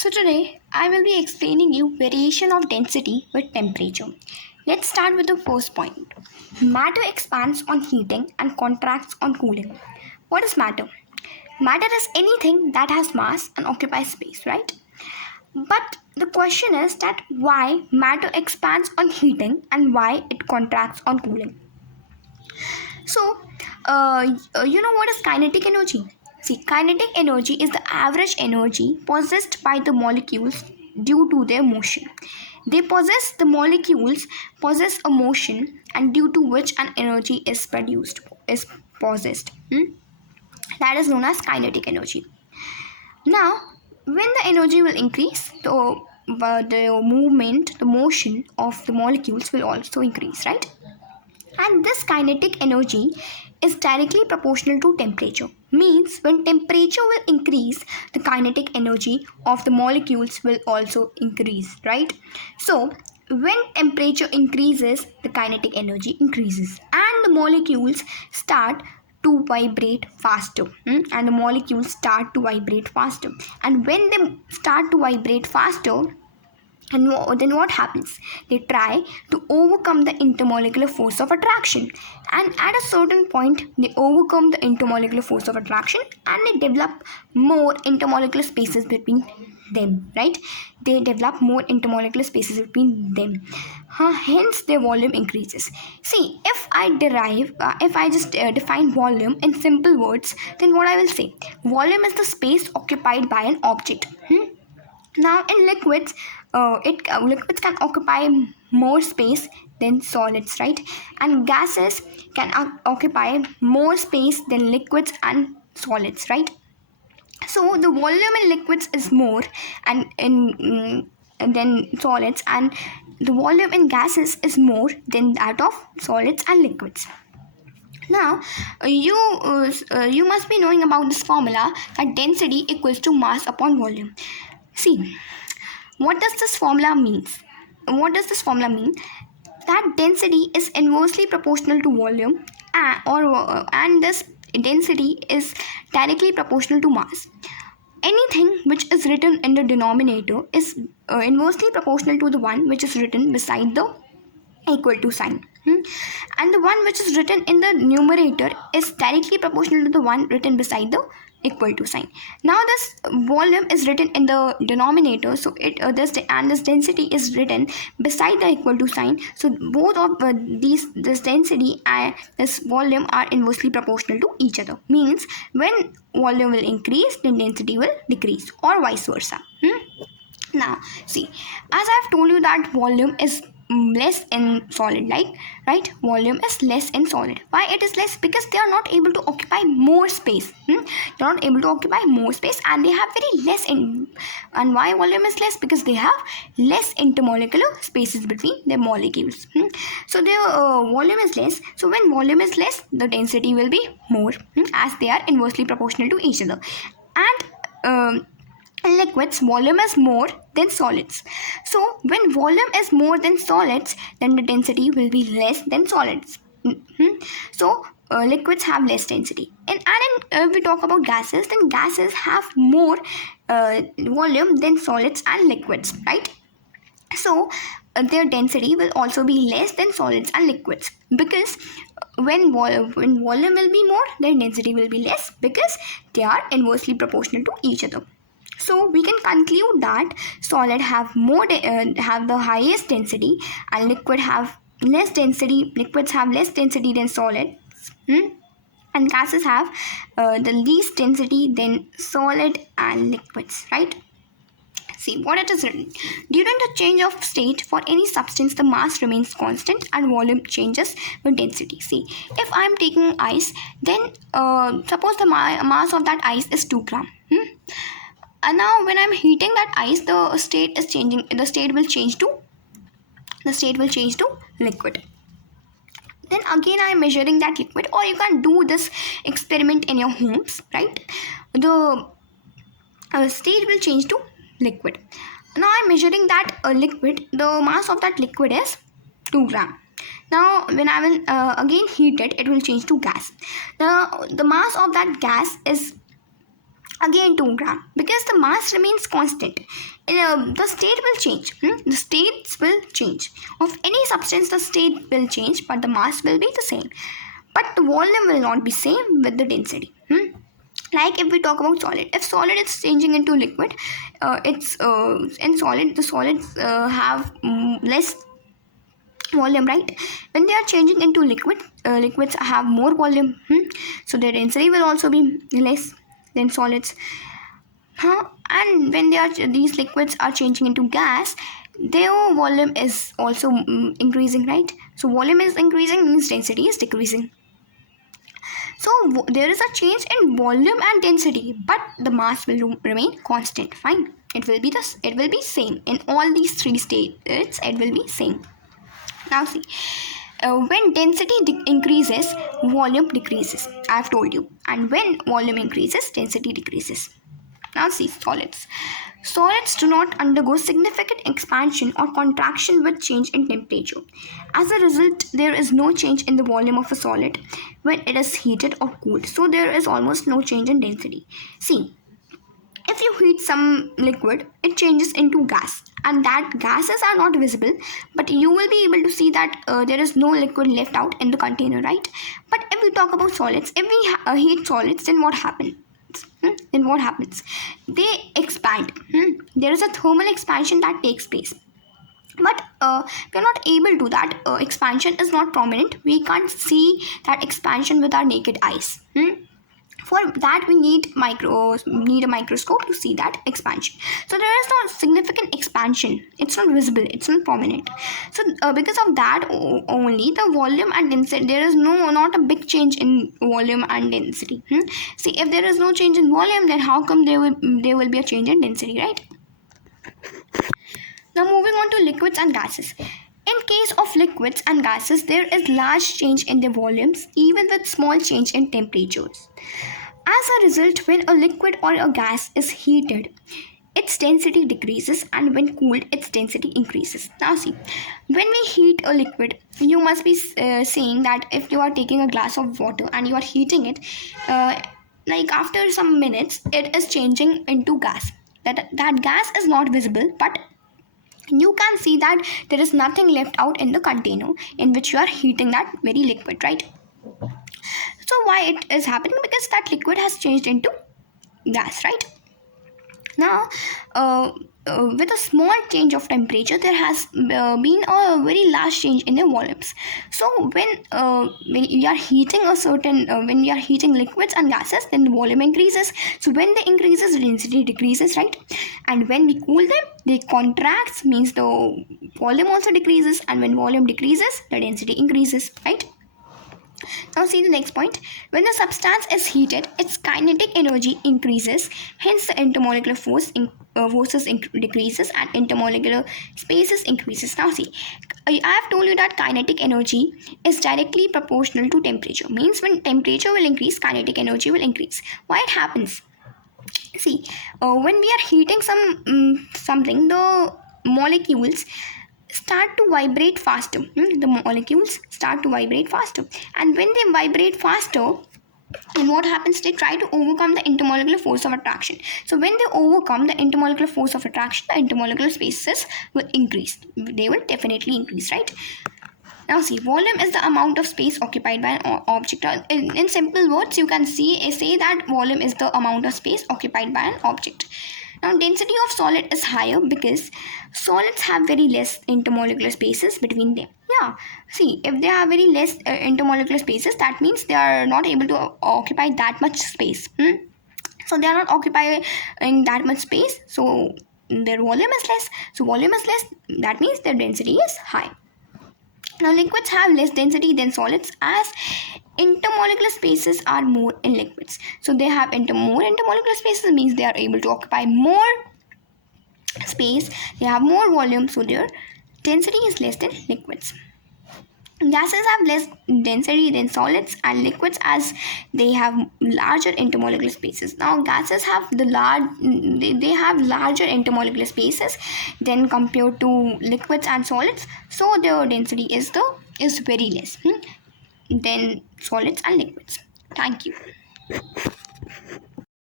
So today I will be explaining you variation of density with temperature. Let's start with the first point. Matter expands on heating and contracts on cooling. What is matter? Matter is anything that has mass and occupies space, right? But the question is that why matter expands on heating and why it contracts on cooling. So, you know what is kinetic energy? See, kinetic energy is the average energy possessed by the molecules due to their motion. The molecules possess a motion and due to which an energy is possessed. That is known as kinetic energy. Now, when the energy will increase, the motion of the molecules will also increase, right? And this kinetic energy is directly proportional to temperature. Means when temperature will increase, the kinetic energy of the molecules will also increase, right? So when temperature increases, the kinetic energy increases and the molecules start to vibrate faster. And the molecules start to vibrate faster. And when they start to vibrate faster, and then what happens? They try to overcome the intermolecular force of attraction. And at a certain point, they overcome the intermolecular force of attraction and they develop more intermolecular spaces between them, right? They develop more intermolecular spaces between them. Hence, their volume increases. See, if I just define volume in simple words, then what I will say? Volume is the space occupied by an object. Now, in liquids, liquids can occupy more space than solids, right? And gases can occupy more space than liquids and solids, right? So the volume in liquids is more and than solids, and the volume in gases is more than that of solids and liquids. Now, you must be knowing about this formula that density equals to mass upon volume. See, what does this formula mean? That density is inversely proportional to volume, and this density is directly proportional to mass. Anything which is written in the denominator is inversely proportional to the one which is written beside the equal to sign. And the one which is written in the numerator is directly proportional to the one written beside the equal to sign. Now this volume is written in the denominator, so this density is written beside the equal to sign. So both of this density and this volume are inversely proportional to each other. Means when volume will increase, then density will decrease, or vice versa. Now see, as I have told you that volume is less in solid, right? Volume is less in solid. Why it is less? Because they are not able to occupy more space. They are not able to occupy more space, and they have very less in. And why volume is less? Because they have less intermolecular spaces between their molecules. So their volume is less. So when volume is less, the density will be more, as they are inversely proportional to each other. And in liquids, volume is more than solids. So when volume is more than solids, then the density will be less than solids. So liquids have less density. And if we talk about gases, then gases have more volume than solids and liquids, right? So their density will also be less than solids and liquids, because when volume will be more, their density will be less, because they are inversely proportional to each other. So we can conclude that solid have have the highest density, and liquids have less density than solids. And gases have the least density than solid and liquids, right? See what it is written. During the change of state for any substance, the mass remains constant and volume changes with density. See, if I am taking ice, then suppose the mass of that ice is 2 gram. And now when I'm heating that ice, the state is changing. The state will change to liquid. Then again I am measuring that liquid, or you can do this experiment in your homes, right? The state will change to liquid. Now I am measuring that liquid. The mass of that liquid is 2 gram. Now when I will again heat it, it will change to gas. The mass of that gas is again 2 gram, because the mass remains constant. The state will change. The states will change. Of any substance, the state will change, but the mass will be the same. But the volume will not be same with the density. Like if we talk about solid, if solid is changing into liquid, it's in solid, the solids have less volume, right? When they are changing into liquid, liquids have more volume, so their density will also be less than solids. And when these liquids are changing into gas, their volume is also increasing, right? So volume is increasing means density is decreasing. So there is a change in volume and density, but the mass will remain constant. Fine, it will be same in all these 3 states. It will be same. Now see, when density increases, volume decreases. I have told you. And when volume increases, density decreases. Now see, solids. Solids do not undergo significant expansion or contraction with change in temperature. As a result, there is no change in the volume of a solid when it is heated or cooled. So there is almost no change in density. See, if you heat some liquid, it changes into gas, and that gases are not visible, but you will be able to see that there is no liquid left out in the container, right? But if we talk about solids, if we heat solids, then what happens? Then what happens? They expand. There is a thermal expansion that takes place. But we are not able to. That expansion is not prominent. We can't see that expansion with our naked eyes. For that we need a microscope to see that expansion. So there is no significant expansion. It's not visible. It's not prominent. So because of that only, the volume and density, there is not a big change in volume and density. See, if there is no change in volume, then how come there will be a change in density, right? Now moving on to liquids and gases. In case of liquids and gases, there is large change in their volumes, even with small change in temperatures. As a result, when a liquid or a gas is heated, its density decreases, and when cooled, its density increases. Now see, when we heat a liquid, you must be saying that if you are taking a glass of water and you are heating it, like after some minutes, it is changing into gas. That gas is not visible, but you can see that there is nothing left out in the container in which you are heating that very liquid, right? So why it is happening? Because that liquid has changed into gas, right? Now with a small change of temperature, there has been a very large change in the volumes. So when you are heating when you are heating liquids and gases, then the volume increases. So when they increases, the density decreases, right? And when we cool them, they contracts, means the volume also decreases, and when volume decreases, the density increases, right? Now see the next point. When the substance is heated, its kinetic energy increases, hence the intermolecular forces decreases and intermolecular spaces increases. Now see, I have told you that kinetic energy is directly proportional to temperature. Means when temperature will increase, kinetic energy will increase. Why it happens? See, when we are heating something, the molecules start to vibrate faster. The molecules start to vibrate faster, and when they vibrate faster, and what happens, they try to overcome the intermolecular force of attraction. So when they overcome the intermolecular force of attraction, the intermolecular spaces will increase. They will definitely increase, right? Now see, volume is the amount of space occupied by an object. In simple words, you can say that volume is the amount of space occupied by an object. Now density of solid is higher because solids have very less intermolecular spaces between them. Yeah, see, if they have very less intermolecular spaces, that means they are not able to occupy that much space. So they are not occupying that much space, so their volume is less. So volume is less, that means their density is high. Now liquids have less density than solids, as intermolecular spaces are more in liquids. So they have more intermolecular spaces, means they are able to occupy more space, they have more volume, so their density is less than liquids. Gases have less density than solids and liquids, as they have larger intermolecular spaces. Now gases have they have larger intermolecular spaces than compared to liquids and solids, so their density is very less than solids and liquids. Thank you.